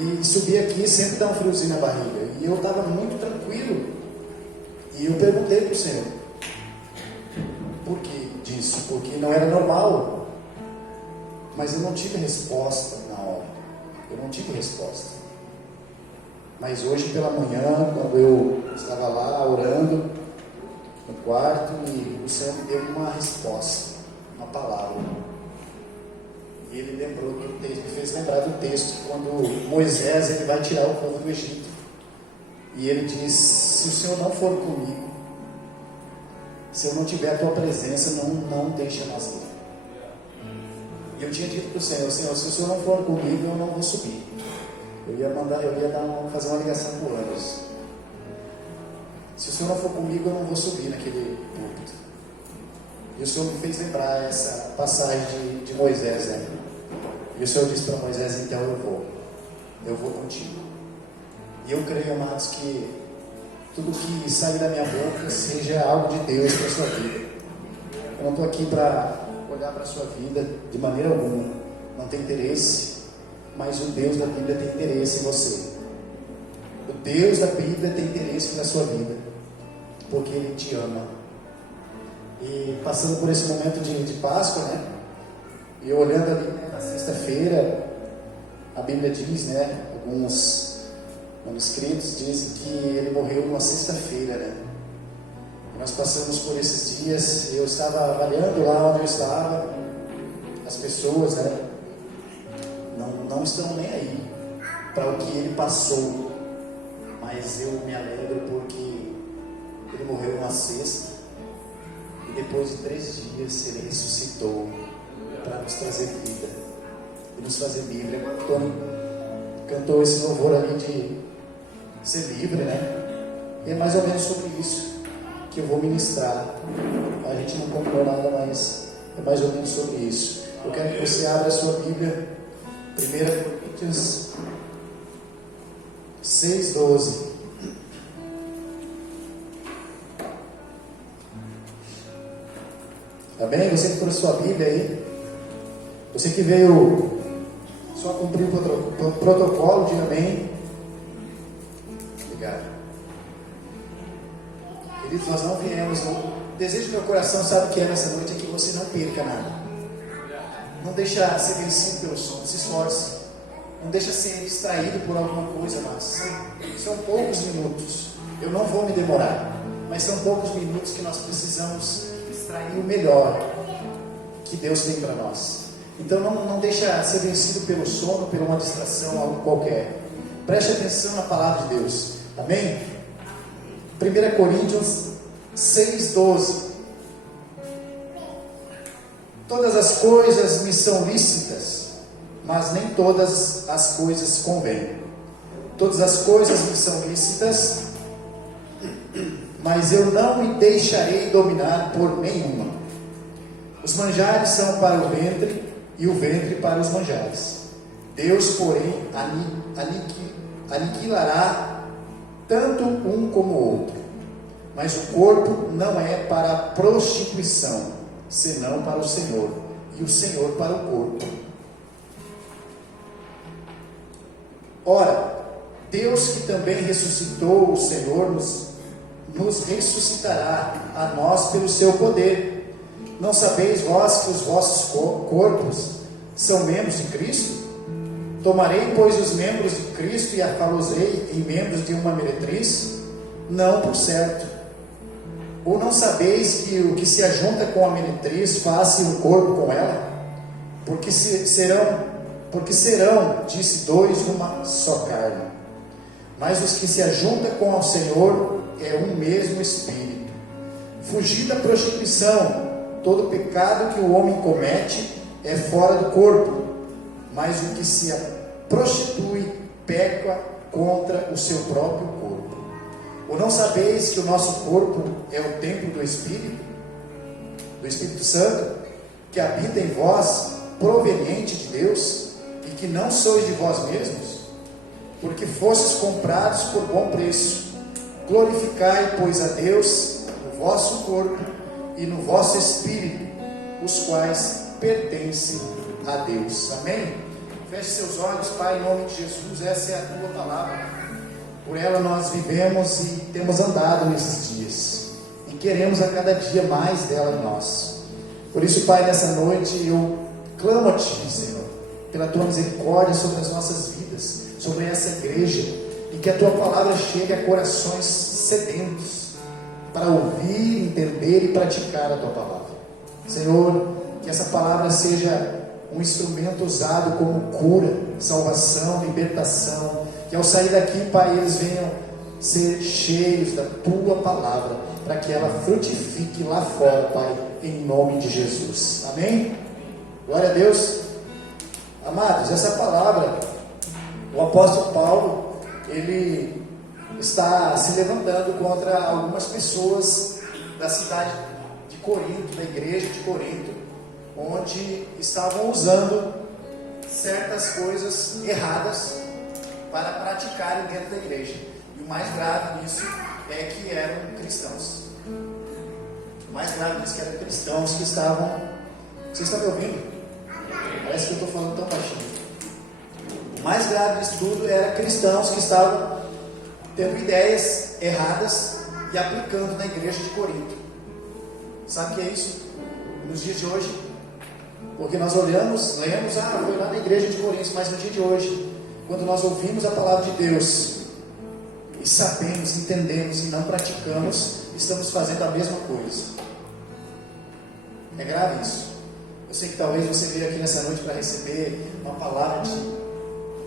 E subir aqui sempre dá um friozinho na barriga. E eu estava muito tranquilo. E eu perguntei para o Senhor: por que disso? Porque não era normal. Mas eu não tive resposta na hora. Eu não tive resposta. Mas hoje pela manhã, quando eu estava lá orando no quarto, e o Senhor me deu uma resposta, uma palavra. E ele lembrou do texto, me fez lembrar do texto, quando Moisés ele vai tirar o povo do Egito. E ele diz: se o Senhor não for comigo, se eu não tiver a tua presença, não deixa nós ir. E eu tinha dito para o Senhor: Senhor, se o Senhor não for comigo, eu não vou subir. Eu ia fazer uma ligação com o Anjos. Se o Senhor não for comigo, eu não vou subir naquele púlpito. E o Senhor me fez lembrar essa passagem de Moisés, né? E o Senhor disse para Moisés: então eu vou contigo. E eu creio, amados, que tudo que sair da minha boca seja algo de Deus para a sua vida. Eu não estou aqui para olhar para a sua vida de maneira alguma, não tem interesse, mas o Deus da Bíblia tem interesse em você. O Deus da Bíblia tem interesse na sua vida, porque Ele te ama. E passando por esse momento de Páscoa, né? E olhando ali, né, na sexta-feira, a Bíblia diz, né? Alguns manuscritos dizem que Ele morreu numa sexta-feira, né? E nós passamos por esses dias, e eu estava avaliando lá onde eu estava, as pessoas, né? Não estão nem aí para o que Ele passou, mas eu me alegro porque Ele morreu numa sexta. E depois de 3 dias Ele ressuscitou para nos trazer vida e nos fazer livre. O Tony cantou esse louvor ali de ser livre, né? E é mais ou menos sobre isso que eu vou ministrar. A gente não combinou nada, mas é mais ou menos sobre isso. Eu quero que você abra a sua Bíblia, 1 Coríntios 6:12. Amém? Você que trouxe sua Bíblia aí, você que veio só cumprir o protocolo, diga amém. Obrigado. Queridos, nós não viemos. O desejo do meu coração, sabe o que é nessa noite? É que você não perca nada. Não deixa ser vencido pelo som, se esforce. Não deixa ser distraído por alguma coisa, mas são poucos minutos. Eu não vou me demorar, mas são poucos minutos que nós precisamos extrair o melhor que Deus tem para nós. Então não deixa ser vencido pelo sono, por uma distração, algo qualquer. Preste atenção na palavra de Deus. Amém? 1 Coríntios 6:12. Todas as coisas me são lícitas, mas nem todas as coisas convêm. Todas as coisas me são lícitas, mas eu não me deixarei dominar por nenhuma. Os manjares são para o ventre, e o ventre para os manjares. Deus, porém, aniquilará tanto um como o outro. Mas o corpo não é para a prostituição, senão para o Senhor, e o Senhor para o corpo. Ora, Deus que também ressuscitou o Senhor nos ressuscitará a nós pelo seu poder. Não sabeis vós que os vossos corpos são membros de Cristo? Tomarei, pois, os membros de Cristo e afalosei em membros de uma meretriz? Não, por certo. Ou não sabeis que o que se ajunta com a meretriz faz-se um corpo com ela? Porque serão, disse, 2 uma só carne. Mas os que se ajuntam com o Senhor é um mesmo Espírito. Fugir da prostituição. Todo pecado que o homem comete é fora do corpo, mas o que se prostitui peca contra o seu próprio corpo. Ou não sabeis que o nosso corpo é o templo do Espírito Santo, que habita em vós, proveniente de Deus, e que não sois de vós mesmos, porque fostes comprados por bom preço. Glorificai, pois, a Deus no vosso corpo e no vosso espírito, os quais pertencem a Deus. Amém? Feche seus olhos, Pai, em nome de Jesus. Essa é a tua palavra. Por ela nós vivemos e temos andado nesses dias. E queremos a cada dia mais dela em nós. Por isso, Pai, nessa noite eu clamo a Ti, Senhor, pela Tua misericórdia sobre as nossas vidas, sobre essa igreja, e que a Tua palavra chegue a corações sedentos para ouvir, entender e praticar a Tua palavra. Senhor, que essa palavra seja um instrumento usado como cura, salvação, libertação, que ao sair daqui, Pai, eles venham ser cheios da Tua palavra, para que ela frutifique lá fora, Pai, em nome de Jesus. Amém? Glória a Deus. Amados, essa palavra, o apóstolo Paulo, ele está se levantando contra algumas pessoas da cidade de Corinto, da igreja de Corinto, onde estavam usando certas coisas erradas para praticarem dentro da igreja. E o mais grave nisso é que eram cristãos. O mais grave nisso é que eram cristãos que estavam... Vocês estão me ouvindo? Parece que eu estou falando tão baixinho. O mais grave disso tudo era cristãos que estavam tendo ideias erradas e aplicando na igreja de Corinto. Sabe o que é isso? Nos dias de hoje, porque nós olhamos, lemos, foi lá na igreja de Corinto, mas no dia de hoje, quando nós ouvimos a palavra de Deus e sabemos, entendemos e não praticamos, estamos fazendo a mesma coisa. É grave isso. Eu sei que talvez você veio aqui nessa noite para receber uma palavra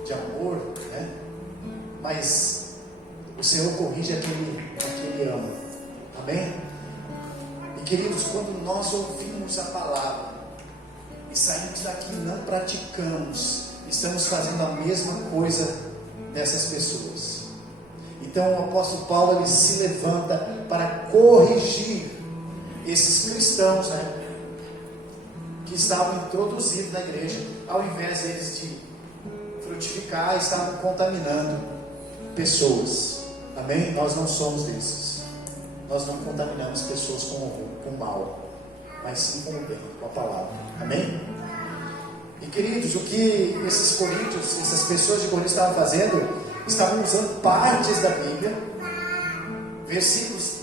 de amor, né? Mas o Senhor corrige aquele que Ele ama. Amém? E queridos, quando nós ouvimos a palavra e saímos daqui e não praticamos, estamos fazendo a mesma coisa dessas pessoas. Então o apóstolo Paulo, ele se levanta para corrigir esses cristãos, né, que estavam introduzidos na igreja, ao invés deles de frutificar, estavam contaminando pessoas. Amém? Nós não somos desses. Nós não contaminamos pessoas com o mal, mas sim com o bem, com a palavra. Amém? E queridos, o que esses coríntios, essas pessoas de Corinto estavam fazendo, estavam usando partes da Bíblia, versículos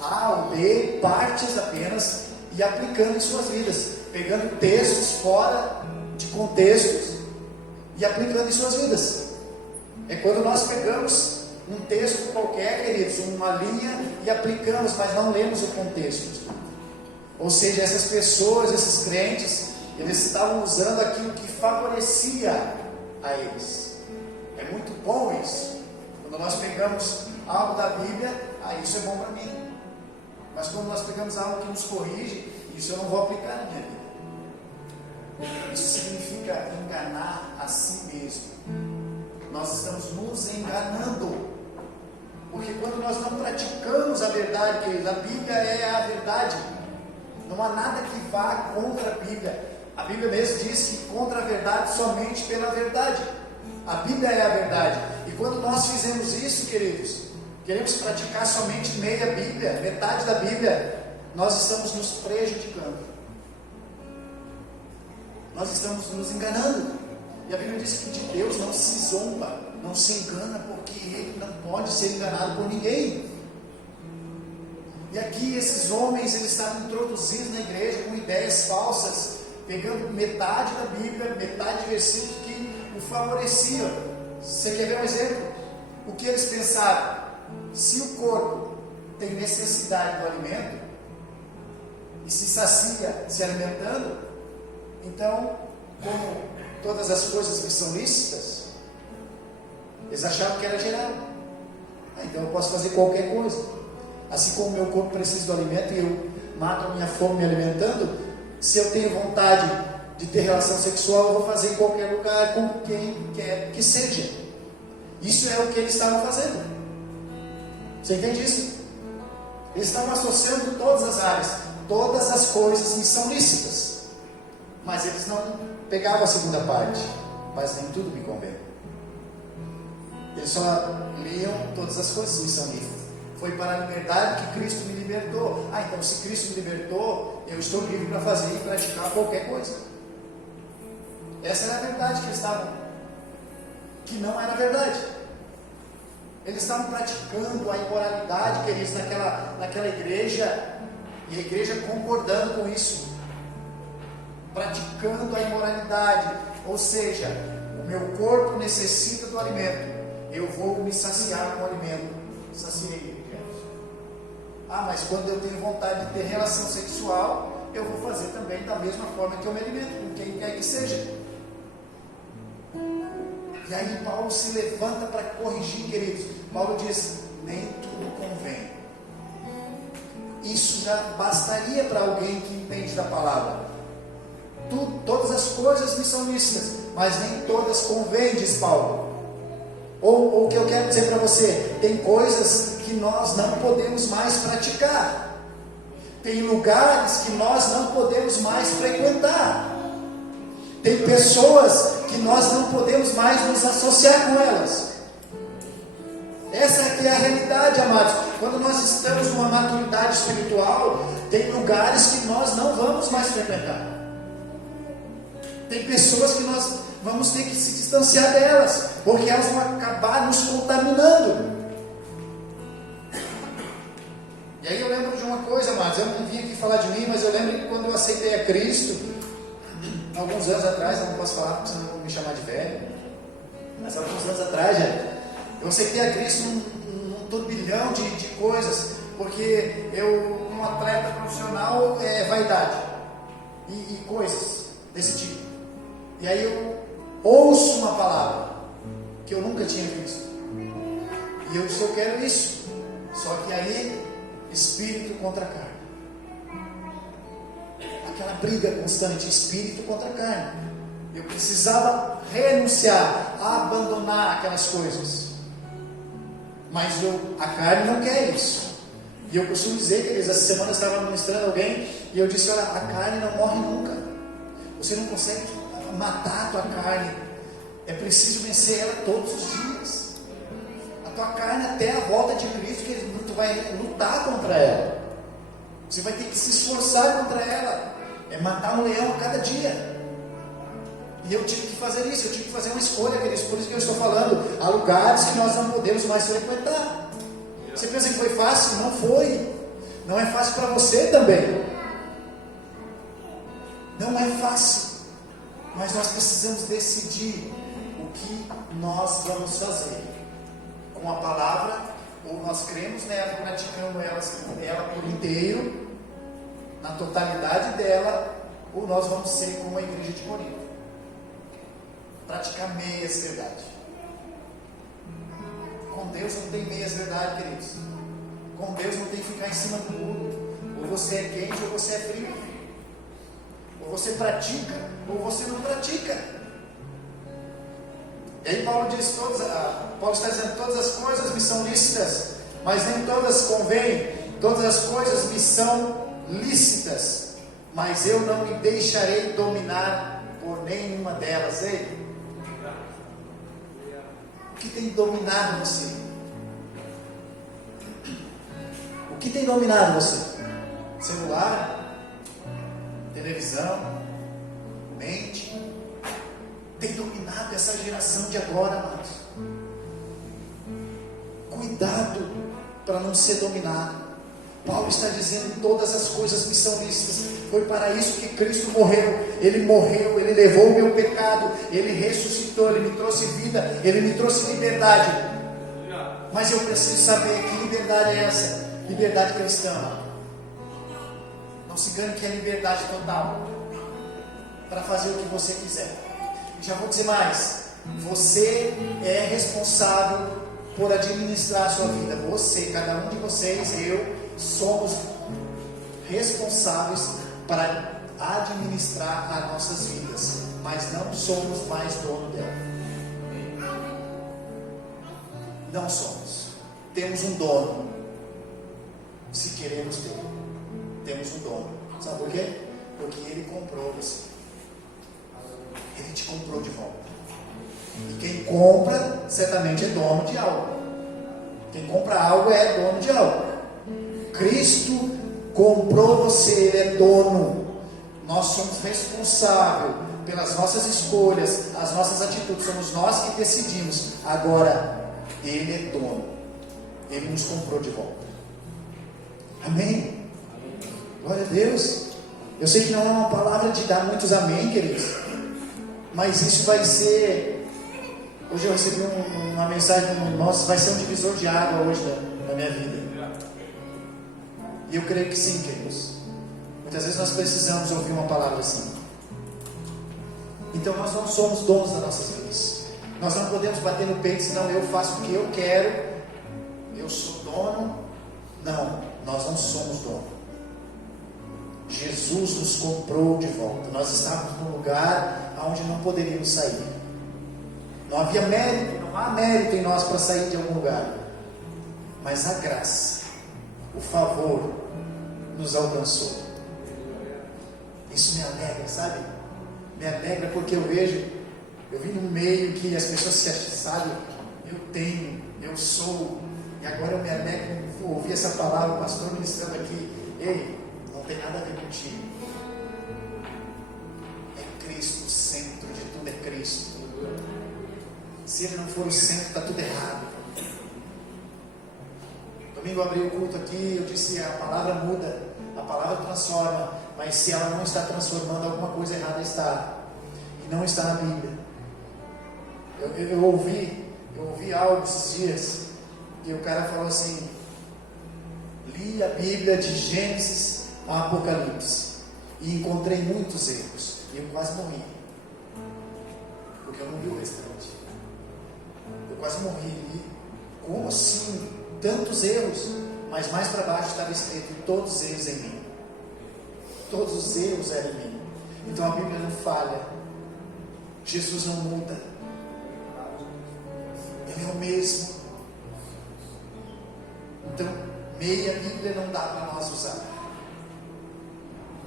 A ou B, partes apenas, e aplicando em suas vidas, pegando textos fora de contextos e aplicando em suas vidas. É quando nós pegamos um texto qualquer, queridos, uma linha, e aplicamos, mas não lemos o contexto. Ou seja, essas pessoas, esses crentes, eles estavam usando aquilo que favorecia a eles. É muito bom isso. Quando nós pegamos algo da Bíblia, isso é bom para mim. Mas quando nós pegamos algo que nos corrige, isso eu não vou aplicar na minha vida. Isso significa enganar a si mesmo. Nós estamos nos enganando. Porque quando nós não praticamos a verdade, queridos, a Bíblia é a verdade. Não há nada que vá contra a Bíblia. A Bíblia mesmo diz que contra a verdade somente pela verdade. A Bíblia é a verdade. E quando nós fizemos isso, queridos, queremos praticar somente meia Bíblia, metade da Bíblia, nós estamos nos prejudicando. Nós estamos nos enganando. E a Bíblia diz que de Deus não se zomba, não se engana, porque Ele não pode ser enganado por ninguém. E aqui esses homens, eles estavam introduzidos na igreja com ideias falsas, pegando metade da Bíblia, metade de versículos que o favoreciam. Você quer ver um exemplo? O que eles pensaram? Se o corpo tem necessidade do alimento e se sacia se alimentando, então, como todas as coisas que são lícitas, eles achavam que era geral. Então eu posso fazer qualquer coisa. Assim como o meu corpo precisa do alimento e eu mato a minha fome me alimentando, se eu tenho vontade de ter relação sexual, eu vou fazer em qualquer lugar com quem quer que seja. Isso é o que eles estavam fazendo. Você entende isso? Eles estavam associando todas as áreas, todas as coisas que são lícitas. Mas eles não pegavam a segunda parte. Mas nem tudo me convém. Eles só liam todas as coisas que são lícitas. Foi para a liberdade que Cristo me libertou. Então se Cristo me libertou, eu estou livre para fazer e praticar qualquer coisa. Essa era a verdade que eles estavam, que não era verdade. Eles estavam praticando a imoralidade, queridos, naquela igreja, e a igreja concordando com isso, praticando a imoralidade, ou seja, o meu corpo necessita do alimento, eu vou me saciar com o alimento, saciei. Mas quando eu tenho vontade de ter relação sexual, eu vou fazer também da mesma forma que eu me alimento, com quem quer que seja. E aí Paulo se levanta para corrigir, queridos. Paulo diz: nem tudo convém. Isso já bastaria para alguém que entende da palavra. Todas as coisas me são lícitas, mas nem todas convêm, diz Paulo. Ou o que eu quero dizer para você, tem coisas que nós não podemos mais praticar, tem lugares que nós não podemos mais frequentar, tem pessoas que nós não podemos mais nos associar com elas. Essa aqui é a realidade, amados. Quando nós estamos numa maturidade espiritual, tem lugares que nós não vamos mais frequentar, tem pessoas que nós vamos ter que se distanciar delas, porque elas vão acabar nos contaminando. E aí eu lembro de uma coisa, amados, eu não vim aqui falar de mim, mas eu lembro que quando eu aceitei a Cristo, alguns anos atrás, eu não posso falar porque senão vão me chamar de velho, mas alguns anos atrás, eu aceitei a Cristo num turbilhão de coisas, porque eu, um atleta profissional, é vaidade e coisas desse tipo. E aí eu ouço uma palavra que eu nunca tinha visto, e eu disse: eu quero isso. Só que aí, espírito contra carne, aquela briga constante, espírito contra carne. Eu precisava renunciar, abandonar aquelas coisas, mas a carne não quer isso. E eu costumo dizer, que essa semana eu estava ministrando alguém, e eu disse: olha, a carne não morre nunca, você não consegue matar a tua carne, é preciso vencer ela todos os dias. A tua carne, até a volta de Cristo, que tu vai lutar contra ela, você vai ter que se esforçar contra ela, é matar um leão a cada dia. E eu tive que fazer isso, eu tive que fazer uma escolha, queridos. Por isso que eu estou falando, há lugares que nós não podemos mais frequentar. Você pensa que foi fácil? Não foi. Não é fácil para você também. Não é fácil. Mas nós precisamos decidir o que nós vamos fazer com a palavra. Ou nós cremos nela, praticamos ela por inteiro, na totalidade dela, ou nós vamos ser como a igreja de Corinto, praticar meias verdade. Com Deus não tem meias verdade, queridos. Com Deus não tem que ficar em cima do muro. Ou você é quente ou você é frio, ou você pratica ou você não pratica. E aí Paulo diz: Paulo está dizendo: todas as coisas me são lícitas, mas nem todas convêm. Todas as coisas me são lícitas, mas eu não me deixarei dominar por nenhuma delas. Ei, o que tem dominado você? O que tem dominado você? Celular, televisão, mente. Tem dominado essa geração de agora, amados. Cuidado para não ser dominado. Paulo está dizendo: todas as coisas me são lícitas. Foi para isso que Cristo morreu. Ele morreu, Ele levou o meu pecado, Ele ressuscitou, Ele me trouxe vida, Ele me trouxe liberdade. Mas eu preciso saber que liberdade é essa. Liberdade cristã. Não se engane que é liberdade total para fazer o que você quiser. E já vou dizer mais: você é responsável por administrar a sua vida. Você, cada um de vocês, eu, somos responsáveis para administrar as nossas vidas, mas não somos mais dono dela. Não somos. Temos um dono. Se queremos ter, temos um dono. Sabe por quê? Porque Ele comprou você. Ele te comprou de volta. E quem compra, certamente é dono de algo. Quem compra algo é dono de algo. Cristo comprou você, Ele é dono. Nós somos responsáveis pelas nossas escolhas, as nossas atitudes, somos nós que decidimos. Agora, Ele é dono, Ele nos comprou de volta. Amém? Glória a Deus. Eu sei que não é uma palavra de dar muitos amém, queridos, mas isso vai ser... Hoje eu recebi uma mensagem, nossa, vai ser um divisor de água hoje da minha vida. E eu creio que sim, queridos. Muitas vezes nós precisamos ouvir uma palavra assim. Então nós não somos donos das nossas vidas. Nós não podemos bater no peito e dizer, não, eu faço o que eu quero, eu sou dono. Não, nós não somos dono. Jesus nos comprou de volta. Nós estávamos num lugar onde não poderíamos sair. Não havia mérito, não há mérito em nós para sair de algum lugar. Mas a graça, o favor, nos alcançou. Isso me alegra, sabe? Me alegra porque eu vi num meio que as pessoas se acham, sabe? Eu tenho, eu sou. E agora eu me alegro por ouvir essa palavra, o pastor ministrando aqui. Ei, não tem nada a ver contigo. É Cristo, o centro de tudo é Cristo. Se Ele não for o centro, está tudo errado. Domingo eu abri o culto aqui, eu disse, a palavra muda, a palavra transforma, mas se ela não está transformando, alguma coisa errada está. E não está na Bíblia. Eu ouvi algo esses dias, que o cara falou assim, li a Bíblia de Gênesis a Apocalipse, e encontrei muitos erros, e eu quase morri, porque eu não vi o restante. Eu quase morri. E como assim? Tantos erros. Mas mais para baixo estava escrito, todos eles em mim. Todos os erros eram em mim. Então a Bíblia não falha. Jesus não muda. Ele é o mesmo. Então, meia Bíblia não dá para nós usar.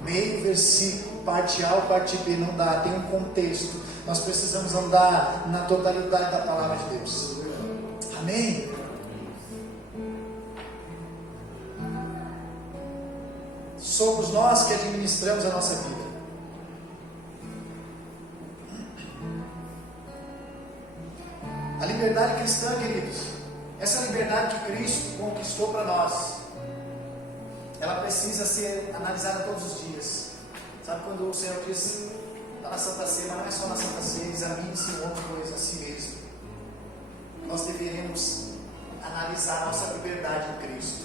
Meio versículo, parte A ou parte B não dá, tem um contexto. Nós precisamos andar na totalidade da palavra de Deus. Amém? Somos nós que administramos a nossa vida. A liberdade cristã, queridos, essa liberdade que Cristo conquistou para nós, ela precisa ser analisada todos os dias. Sabe quando o Senhor diz, está na Santa Ceia, mas não é só na Santa Ceia, examine-se em outra coisa, a si mesmo. Nós deveremos analisar a nossa liberdade em Cristo,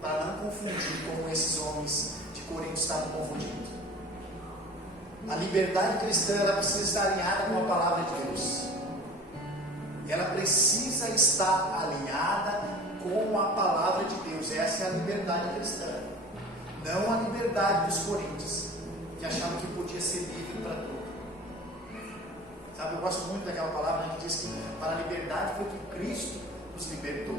para não confundir como esses homens de Corinto estavam confundindo. A liberdade cristã, ela precisa estar alinhada com a palavra de Deus. Ela precisa estar alinhada com a palavra de Deus. Essa é a liberdade cristã. Não a liberdade dos coríntios, que achavam que podia ser livre para tudo. Sabe, eu gosto muito daquela palavra que diz que para a liberdade foi que Cristo nos libertou.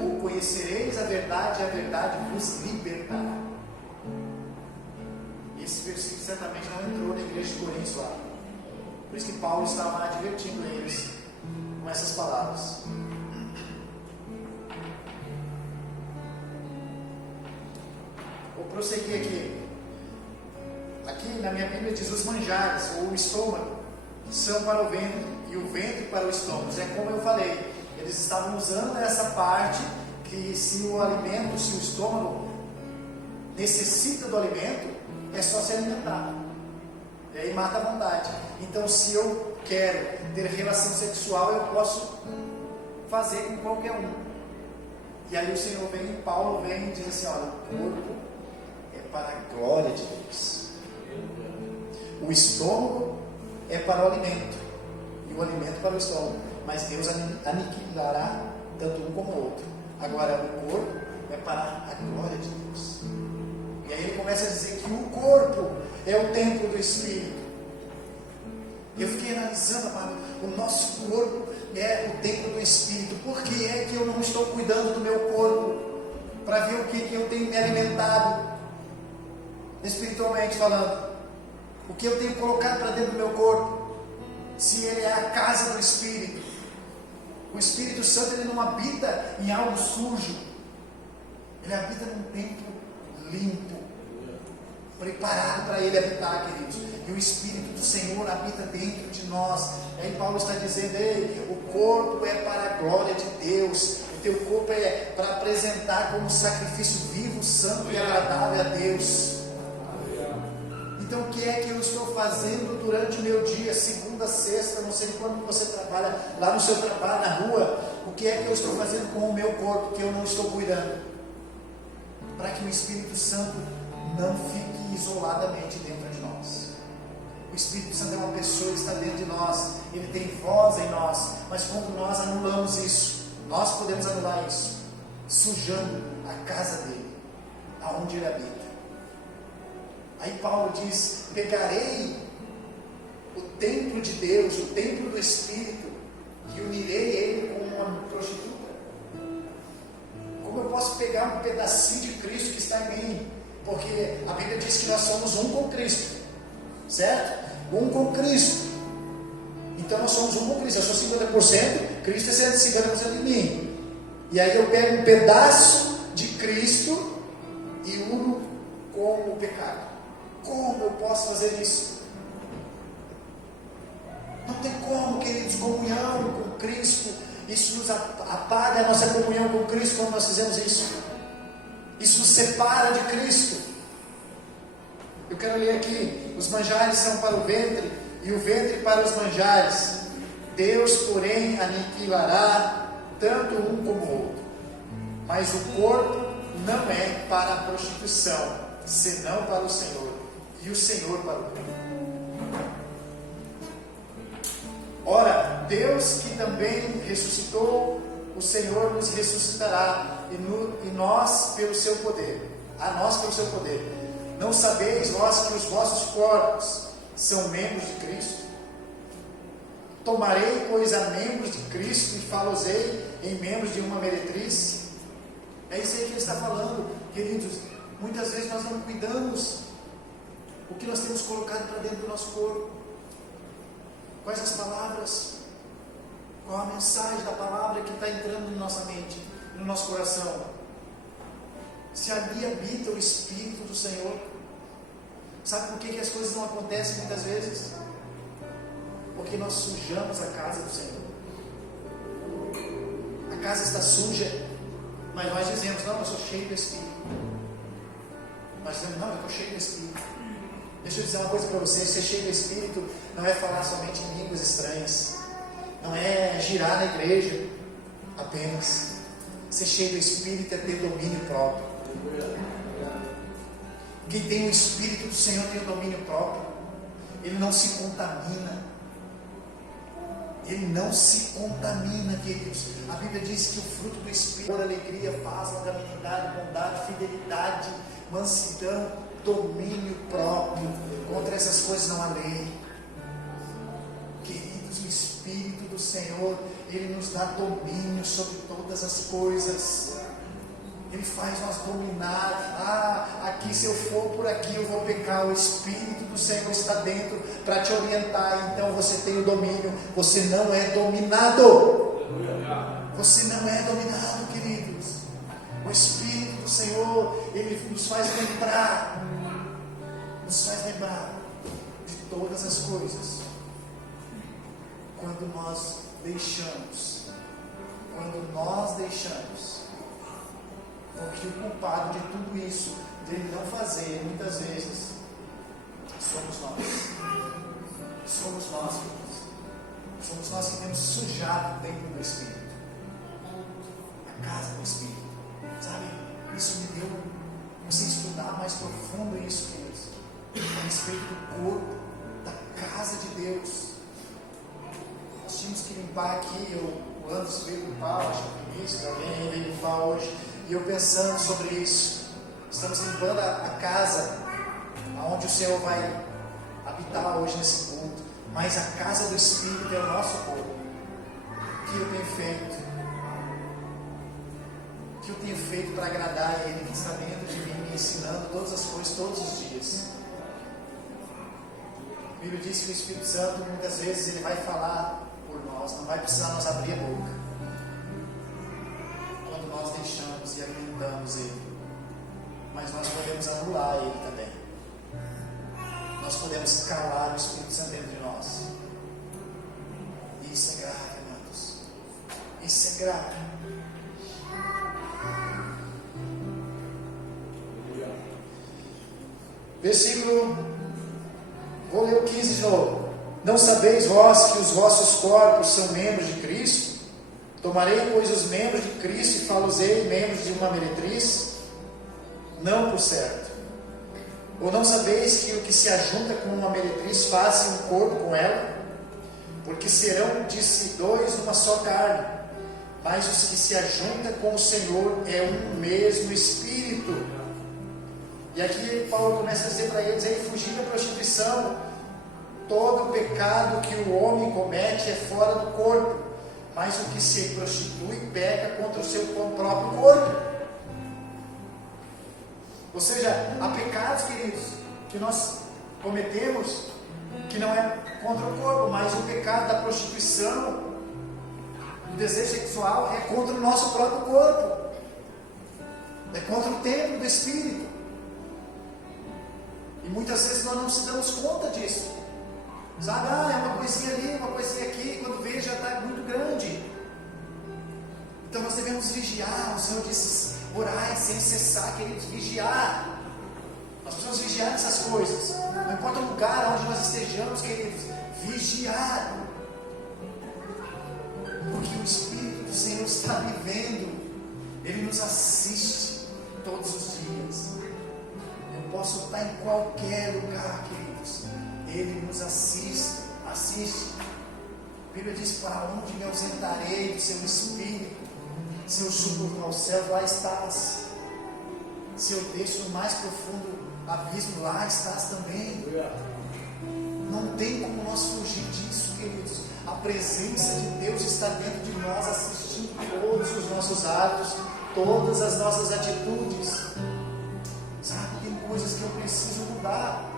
Ou conhecereis a verdade e a verdade vos libertará. Esse versículo certamente não entrou na igreja de Corinto lá. Por isso que Paulo estava advertindo eles com essas palavras. Vou prosseguir aqui. Aqui na minha Bíblia diz os manjares, ou o estômago, são para o ventre e o ventre para o estômago. É como eu falei, eles estavam usando essa parte que se o alimento, se o estômago necessita do alimento, é só se alimentar. E aí mata a vontade. Então se eu quero ter relação sexual, eu posso fazer com qualquer um. E aí o Senhor vem, Paulo vem e diz assim, olha, o corpo é para a glória de Deus. O estômago é para o alimento, e o alimento para o estômago, mas Deus aniquilará tanto um como o outro. Agora o corpo é para a glória de Deus. E aí ele começa a dizer que o corpo é o templo do Espírito. Eu fiquei analisando, amado, o nosso corpo é o templo do Espírito. Por que é que eu não estou cuidando do meu corpo? Para ver o que eu tenho me alimentado, espiritualmente falando. O que eu tenho colocado para dentro do meu corpo? Se ele é a casa do Espírito. O Espírito Santo, ele não habita em algo sujo. Ele habita num templo limpo. preparado para Ele habitar, queridos. E o Espírito do Senhor habita dentro de nós. Aí Paulo está dizendo: ei, o corpo é para a glória de Deus. O teu corpo é para apresentar como sacrifício vivo, santo e agradável a Deus. Então o que é que eu estou fazendo durante o meu dia, segunda, sexta, não sei quando você trabalha, lá no seu trabalho, na rua? O que é que eu estou fazendo com o meu corpo que eu não estou cuidando? Para que o Espírito Santo não fique isoladamente dentro de nós. O Espírito Santo é uma pessoa que está dentro de nós, ele tem voz em nós, mas quando nós anulamos isso, nós podemos anular isso, sujando a casa dele, aonde ele habita. Aí Paulo diz: pegarei o templo de Deus, o templo do Espírito, e unirei ele com uma prostituta. Como eu posso pegar um pedacinho de Cristo que está em mim? Porque a Bíblia diz que nós somos um com Cristo, certo? Um com Cristo. Então nós somos um com Cristo. Eu sou 50%, Cristo é 50% de mim. E aí eu pego um pedaço de Cristo e uno com o pecado. Como eu posso fazer isso? Não tem como, queridos. Comunhão com Cristo, isso nos apaga a nossa comunhão com Cristo quando nós fizemos isso. Isso nos separa de Cristo. Eu quero ler aqui: os manjares são para o ventre, e o ventre para os manjares. Deus, porém, aniquilará tanto um como o outro. Mas o corpo não é para a prostituição, senão para o Senhor, e o Senhor para o corpo. Ora, Deus que também ressuscitou o Senhor nos ressuscitará, e nós pelo seu poder. A nós pelo seu poder. Não sabeis vós que os vossos corpos são membros de Cristo? Tomarei, pois, a membros de Cristo e falosei em membros de uma meretriz? É isso aí que ele está falando, queridos. Muitas vezes nós não cuidamos o que nós temos colocado para dentro do nosso corpo. Quais as palavras? Qual a mensagem da palavra que está entrando na nossa mente, no nosso coração? Se ali habita o Espírito do Senhor, sabe por que as coisas não acontecem muitas vezes? Porque nós sujamos a casa do Senhor. A casa está suja, mas nós dizemos: não, eu sou cheio do Espírito. Nós dizemos: não, eu estou cheio do Espírito. Deixa eu dizer uma coisa para vocês: ser cheio do Espírito não é falar somente em línguas estranhas, não é girar na igreja apenas. Ser cheio do Espírito é ter domínio próprio. Quem tem o Espírito do Senhor tem o domínio próprio. Ele não se contamina. Ele não se contamina, queridos. A Bíblia diz que o fruto do Espírito é alegria, paz, longanimidade, bondade, fidelidade, mansidão, domínio próprio. Contra essas coisas não há lei. Queridos, o Espírito do Senhor, Ele nos dá domínio sobre todas as coisas. Ele faz nós dominar. Aqui, se eu for por aqui, eu vou pecar. O Espírito do Senhor está dentro para te orientar. Então você tem o domínio. Você não é dominado. Você não é dominado, queridos. O Espírito do Senhor, Ele nos faz lembrar. Nos faz lembrar de todas as coisas. Quando nós deixamos. Porque o culpado de tudo isso, dele não fazer, muitas vezes, somos nós. Somos nós, queridos. Somos nós que temos sujado dentro do Espírito. A casa do Espírito. Sabe? Isso me deu, comecei a estudar mais profundo isso, queridos. A respeito do corpo, da casa de Deus. Nós tínhamos que limpar aqui, o Anderson veio limpar, acho que o ministro, alguém veio limpar hoje. E eu pensando sobre isso, estamos limpando a casa onde o Senhor vai habitar hoje nesse culto, mas a casa do Espírito é o nosso corpo. O que eu tenho feito? O que eu tenho feito para agradar a Ele que está dentro de mim, me ensinando todas as coisas, todos os dias? A Bíblia diz que o Espírito Santo, muitas vezes, Ele vai falar por nós, não vai precisar nós abrir a boca. Nós deixamos e alimentamos Ele, mas nós podemos anular Ele também. podemos calar o Espírito Santo dentro de nós. Isso é grave, amados. Isso é grave. Versículo, vou ler o 15 de novo. Não sabeis vós que os vossos corpos são membros de Cristo? Tomarei, pois, os membros de Cristo e falosei membros de uma meretriz? Não, por certo. Ou não sabeis que o que se ajunta com uma meretriz faz um corpo com ela? Porque serão de si dois uma só carne. Mas os que se ajuntam com o Senhor é um mesmo Espírito. E aqui Paulo começa a dizer para eles, aí, fugir da prostituição. Todo pecado que o homem comete é fora do corpo, mas o que se prostitui peca contra o seu próprio corpo. Ou seja, há pecados, queridos, que nós cometemos, que não é contra o corpo, mas o pecado da prostituição, do desejo sexual, é contra o nosso próprio corpo, é contra o templo do Espírito. E muitas vezes nós não nos damos conta disso. Sabe, é uma coisinha ali, uma coisinha aqui, quando vê já está muito grande. Então nós devemos vigiar. O Senhor disse, orai sem cessar, queridos, vigiar. Nós precisamos vigiar nessas coisas. Não importa o lugar onde nós estejamos, queridos, vigiar. Porque o Espírito do Senhor está vivendo. Ele nos assiste todos os dias. Eu posso estar em qualquer lugar, queridos. Ele nos assiste. A Bíblia diz, para onde me ausentarei do seu Espírito? Se eu subo ao céu, lá estás. Se eu desço no mais profundo abismo, lá estás também. Não tem como nós fugir disso, queridos. A presença de Deus está dentro de nós, assistindo todos os nossos atos, todas as nossas atitudes. Sabe, tem coisas que eu preciso mudar.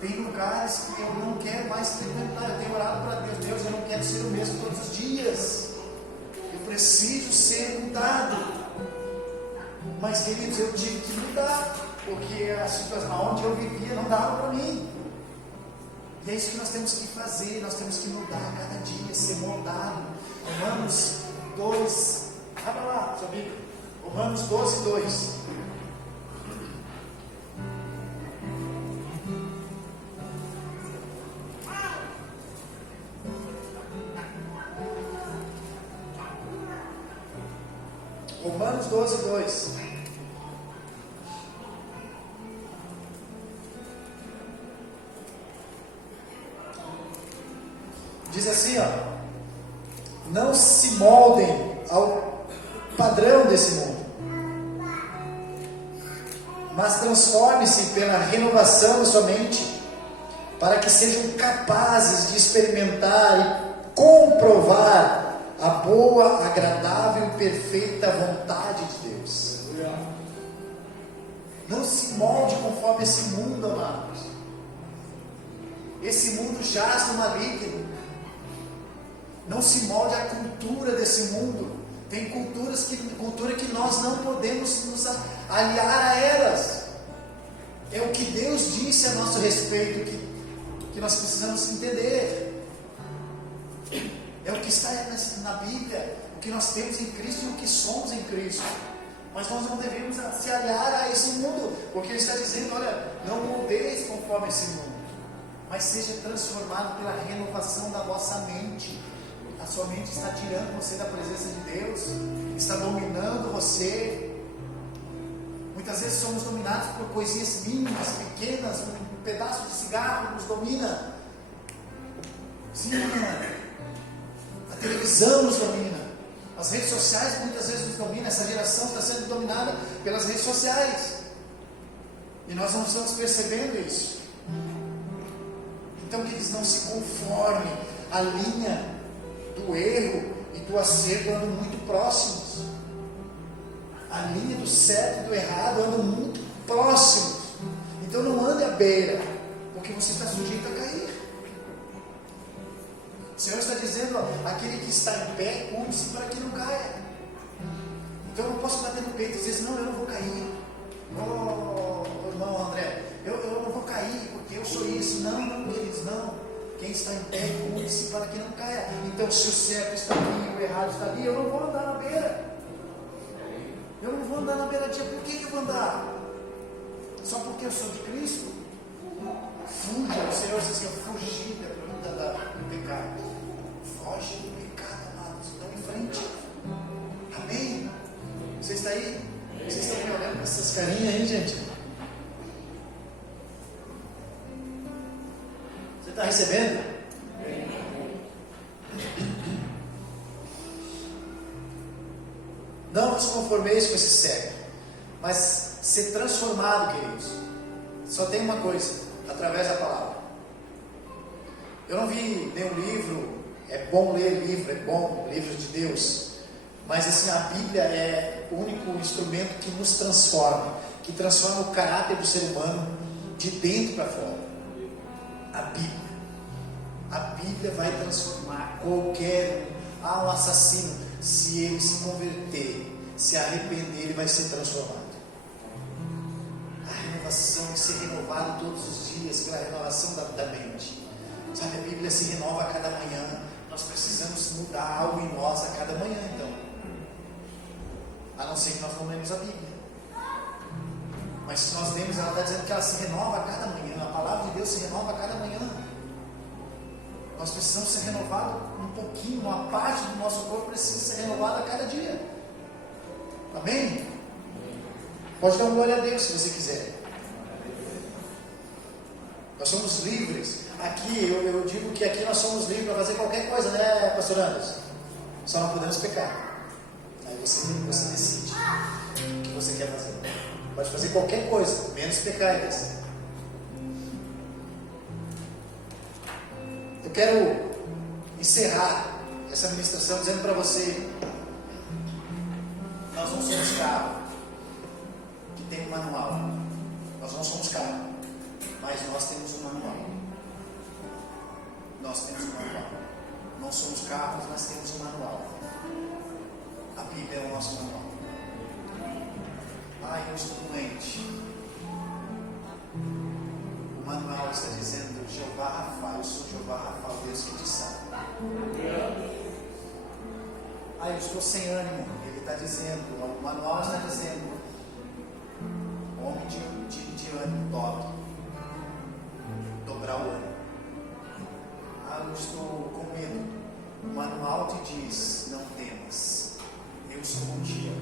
Tem lugares que eu não quero mais frequentar. Eu tenho orado para Deus, eu não quero ser o mesmo todos os dias. Eu preciso ser mudado. Mas, queridos, eu tive que mudar, porque a situação onde eu vivia não dava para mim. E é isso que nós temos que fazer. Nós temos que mudar cada dia, ser moldado. Romanos 2, abra lá, sua Bíblia. Romanos 12, 2. Romanos 12, 2. Diz assim, ó: não se moldem ao padrão desse mundo, mas transforme-se pela renovação da sua mente, para que sejam capazes de experimentar e comprovar a boa, agradável e perfeita vontade de Deus. Não se molde conforme esse mundo, amados. Esse mundo jaz no maligno. Não se molde à cultura desse mundo. Tem cultura que nós não podemos nos aliar a elas. É o que Deus disse a nosso respeito que nós precisamos entender. É o que está na Bíblia, o que nós temos em Cristo e o que somos em Cristo. Mas nós não devemos se aliar a esse mundo, porque Ele está dizendo, olha, não moldeis conforme esse mundo, mas seja transformado pela renovação da vossa mente. A sua mente está tirando você da presença de Deus, está dominando você. Muitas vezes somos dominados por coisinhas mínimas, pequenas, um pedaço de cigarro nos domina. Sim, a televisão nos domina, as redes sociais muitas vezes nos dominam. Essa geração está sendo dominada pelas redes sociais, e nós não estamos percebendo isso. Então, que eles não se conformem. A linha do erro e do acerto andam muito próximos. A linha do certo e do errado andam muito próximos. Então não ande à beira, porque você está sujeito a cair. O Senhor está dizendo, ó, aquele que está em pé, cuide-se para que não caia. Então eu não posso bater no peito e dizer assim, não, eu não vou cair. Irmão André, eu não vou cair porque eu sou isso. Não, queridos, não. Quem está em pé, cuide-se para que não caia. Então, se o certo está aqui e o errado está ali, eu não vou andar na beira. Eu não vou andar na beiradinha. Por que eu vou andar? Só porque eu sou de Cristo? Fuja. O Senhor diz assim: fugir do pecado. Foge do pecado, amados. Estão em frente. Amém? Você está aí? Vocês estão me olhando com essas carinhas aí, gente? Você está recebendo? Não vos conformeis com esse século, mas ser transformado, queridos. Só tem uma coisa, através da palavra. Eu não vi nenhum livro. É bom ler livro, é bom livro de Deus. Mas assim, a Bíblia é o único instrumento que nos transforma, que transforma o caráter do ser humano de dentro para fora. A Bíblia. A Bíblia vai transformar qualquer um assassino. Se ele se converter, se arrepender, ele vai ser transformado. A renovação, de ser renovado todos os dias pela renovação da mente. Sabe, a Bíblia se renova a cada manhã. Nós precisamos mudar algo em nós a cada manhã, então. A não ser que nós não lemos a Bíblia. Mas se nós lemos, ela está dizendo que ela se renova a cada manhã. A palavra de Deus se renova a cada manhã. Nós precisamos ser renovados um pouquinho. Uma parte do nosso corpo precisa ser renovada a cada dia. Amém? Pode dar uma glória a Deus se você quiser. Nós somos livres. Aqui, eu digo que aqui nós somos livres para fazer qualquer coisa, né, pastor Anderson? Só não podemos pecar. Aí você decide o que você quer fazer. Pode fazer qualquer coisa, menos pecar, Deus. Eu quero encerrar essa ministração dizendo para você: nós não somos carro que tem um manual. Nós não somos carro, mas nós temos um manual. Nós temos um manual. Não somos carros, mas temos um manual. A Bíblia é o nosso manual. Ai, eu estou doente. O manual está dizendo: Jeová Rafa, eu sou Jeová Rafa, o Deus que te sara. Ai, eu estou sem ânimo. Ele está dizendo, o manual está dizendo: homem de ânimo, dobrar o ânimo. Ah, eu estou com medo. O manual te diz: não temas, eu sou contigo.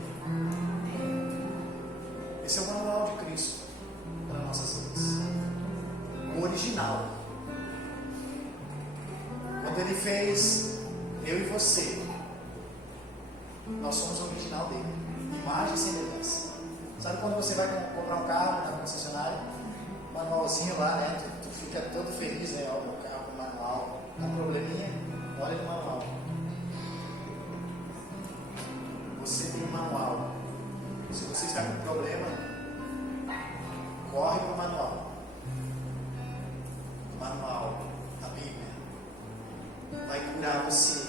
Esse é o manual de Cristo para nossas vidas. O original. Quando Ele fez eu e você, nós somos o original dele. Imagem e semelhança. Sabe quando você vai comprar um carro na concessionária? Manualzinho lá, né? Tu fica todo feliz, né? Olha o meu carro com manual. Dá um probleminha, olha no manual. Você tem um manual. Se você está com problema, corre para o manual. O manual, a Bíblia, vai curar você.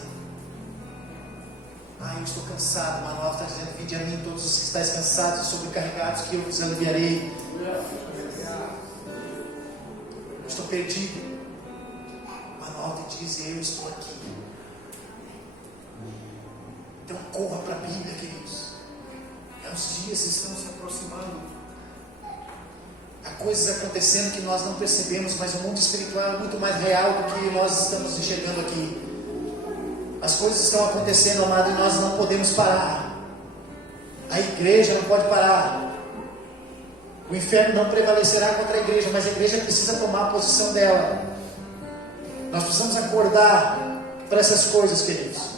Ah, eu estou cansado. O manual está dizendo: vinde a mim todos os que estáis cansados e sobrecarregados, que eu vos aliviarei. Eu estou perdido. O manual te diz: eu estou aqui. Então corra para a Bíblia, queridos. Os dias estão se aproximando. Há coisas acontecendo que nós não percebemos, mas o mundo espiritual é muito mais real do que nós estamos enxergando aqui. As coisas estão acontecendo, amado, e nós não podemos parar. A igreja não pode parar. O inferno não prevalecerá contra a igreja, mas a igreja precisa tomar a posição dela. Nós precisamos acordar para essas coisas, queridos.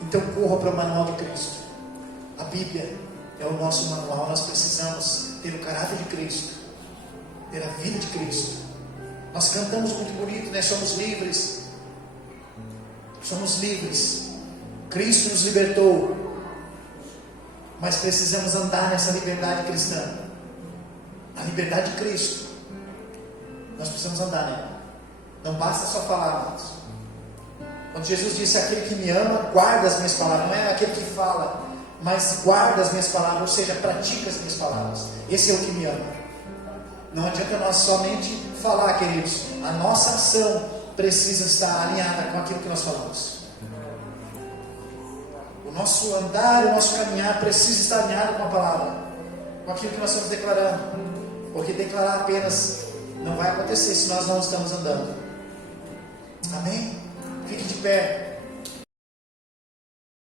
Então corra para o manual de Cristo. A Bíblia é o nosso manual. Nós precisamos ter o caráter de Cristo, ter a vida de Cristo. Nós cantamos muito bonito, né? Somos livres. Somos livres. Cristo nos libertou. Mas precisamos andar nessa liberdade cristã. A liberdade de Cristo. Nós precisamos andar nela. Não basta só falar, amados. Quando Jesus disse: aquele que me ama, guarda as minhas palavras. Não é aquele que fala, mas guarda as minhas palavras, ou seja, pratica as minhas palavras. Esse é o que me ama. Não adianta nós somente falar, queridos. A nossa ação precisa estar alinhada com aquilo que nós falamos. O nosso andar, o nosso caminhar precisa estar alinhado com a palavra, com aquilo que nós estamos declarando. Porque declarar apenas não vai acontecer se nós não estamos andando. Amém? Fique de pé.